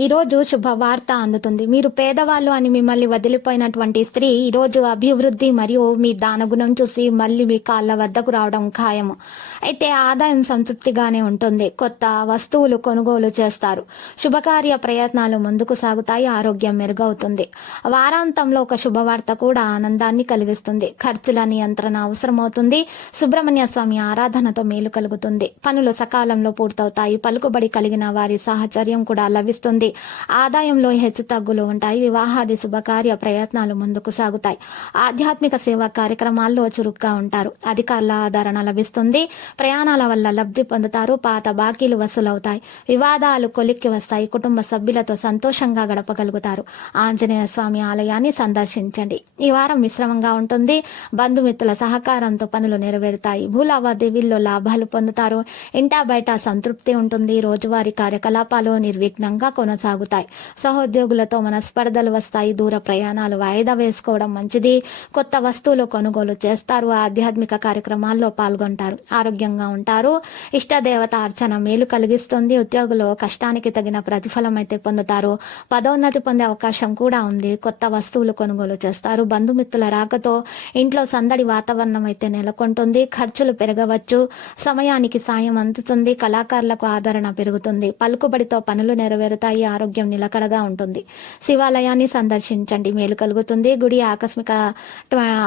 ఈరోజు శుభవార్త అందుతుంది. మీరు పేదవాళ్ళు అని మిమ్మల్ని వదిలిపోయినటువంటి స్త్రీ ఈరోజు అభివృద్ధి మరియు మీ దానగుణం చూసి మళ్ళీ మీ కాళ్ళ వద్దకు రావడం ఖాయము. అయితే ఆదాయం సంతృప్తిగానే ఉంటుంది. కొత్త వస్తువులు కొనుగోలు చేస్తారు. శుభకార్య ప్రయత్నాలు ముందుకు సాగుతాయి. ఆరోగ్యం మెరుగవుతుంది. వారాంతంలో ఒక శుభవార్త కూడా ఆనందాన్ని కలిగిస్తుంది. ఖర్చుల నియంత్రణ అవసరమవుతుంది. సుబ్రహ్మణ్య స్వామి ఆరాధనతో మేలు కలుగుతుంది. పనులు సకాలంలో పూర్తవుతాయి. పలుకుబడి కలిగిన వారి సాహచర్యం కూడా లభిస్తుంది. ఆదాయంలో హెచ్చు తగ్గులు ఉంటాయి. వివాహాది శుభకార్య ప్రయత్నాలు ముందుకు సాగుతాయి. ఆధ్యాత్మిక సేవా కార్యక్రమాల్లో చురుగ్గా ఉంటారు. అధికారుల ఆదరణ లభిస్తుంది. ప్రయాణాల వల్ల లబ్ధి పొందుతారు. పాత బాకీలు వసూలవుతాయి. వివాదాలు కొలిక్కి వస్తాయి. కుటుంబ సభ్యులతో సంతోషంగా గడపగలుగుతారు. ఆంజనేయ స్వామి ఆలయాన్ని సందర్శించండి. ఈ వారం మిశ్రమంగా ఉంటుంది. బంధుమిత్రుల సహకారంతో పనులు నెరవేరుతాయి. భూ లావాదేవీల్లో లాభాలు పొందుతారు. ఇంటా బయట సంతృప్తి ఉంటుంది. రోజువారీ కార్యకలాపాలు నిర్విఘ్నంగా కొనసాగుతాయి. సహోద్యోగులతో మన స్పర్ధలు వస్తాయి. దూర ప్రయాణాలు వాయిదా వేసుకోవడం మంచిది. కొత్త వస్తువులు కొనుగోలు చేస్తారు. ఆధ్యాత్మిక కార్యక్రమాల్లో పాల్గొంటారు. ఆరోగ్యంగా ఉంటారు. ఇష్టదేవత అర్చన మేలు కలిగిస్తుంది. ఉద్యోగులు కష్టానికి తగిన ప్రతిఫలం అయితే పొందుతారు. పదోన్నతి పొందే అవకాశం కూడా ఉంది. కొత్త వస్తువులు కొనుగోలు చేస్తారు. బంధుమిత్రుల రాకతో ఇంట్లో సందడి వాతావరణం అయితే నెలకొంటుంది. ఖర్చులు పెరగవచ్చు. సమయానికి సాయం అందుతుంది. కళాకారులకు ఆదరణ పెరుగుతుంది. పలుకుబడితో పనులు నెరవేరుతాయి. ఆరోగ్యం నిలకడగా ఉంటుంది. శివాలయాన్ని సందర్శించండి. మేలు కలుగుతుంది. గుడి ఆకస్మిక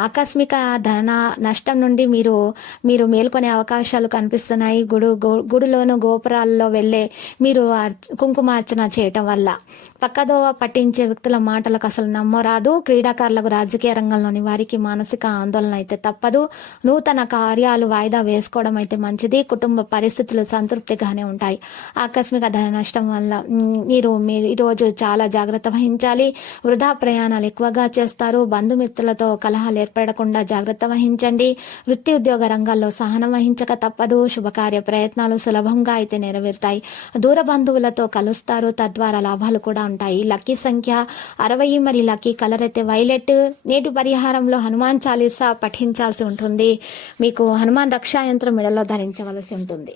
ఆకస్మిక ధన నష్టం నుండి మీరు మీరు మేల్కొనే అవకాశాలు కనిపిస్తున్నాయి. గుడు గుడిలోను గోపురాల్లో వెళ్ళే మీరు కుంకుమార్చన చేయటం వల్ల పక్కదోవ పట్టించే వ్యక్తుల మాటలకు అసలు నమ్మరాదు. క్రీడాకారులకు రాజకీయ రంగంలోని వారికి మానసిక ఆందోళన అయితే తప్పదు. నూతన కార్యాలు వాయిదా వేసుకోవడం అయితే మంచిది. కుటుంబ పరిస్థితులు సంతృప్తిగానే ఉంటాయి. ఆకస్మిక ధన నష్టం వల్ల మ్, మీరు మీరు ఈరోజు చాలా జాగ్రత్త వహించాలి. వృధా ప్రయాణాలు ఎక్కువగా చేస్తారు. బంధుమిత్రులతో కలహాలు ఏర్పడకుండా జాగ్రత్త వహించండి. వృత్తి ఉద్యోగ రంగాల్లో సహనం వహించక తప్పదు. శుభకార్య ప్రయత్నాలు సులభంగా అయితే నెరవేరుతాయి. దూర బంధువులతో కలుస్తారు. తద్వారా లాభాలు కూడా ఉంటాయి. లక్కీ సంఖ్య అరవై మరి లక్కీ కలర్ అయితే వైలెట్. నేటి పరిహారంలో హనుమాన్ చాలీసా పఠించాల్సి ఉంటుంది. మీకు హనుమాన్ రక్షా యంత్రం మెడలో ధరించవలసి ఉంటుంది.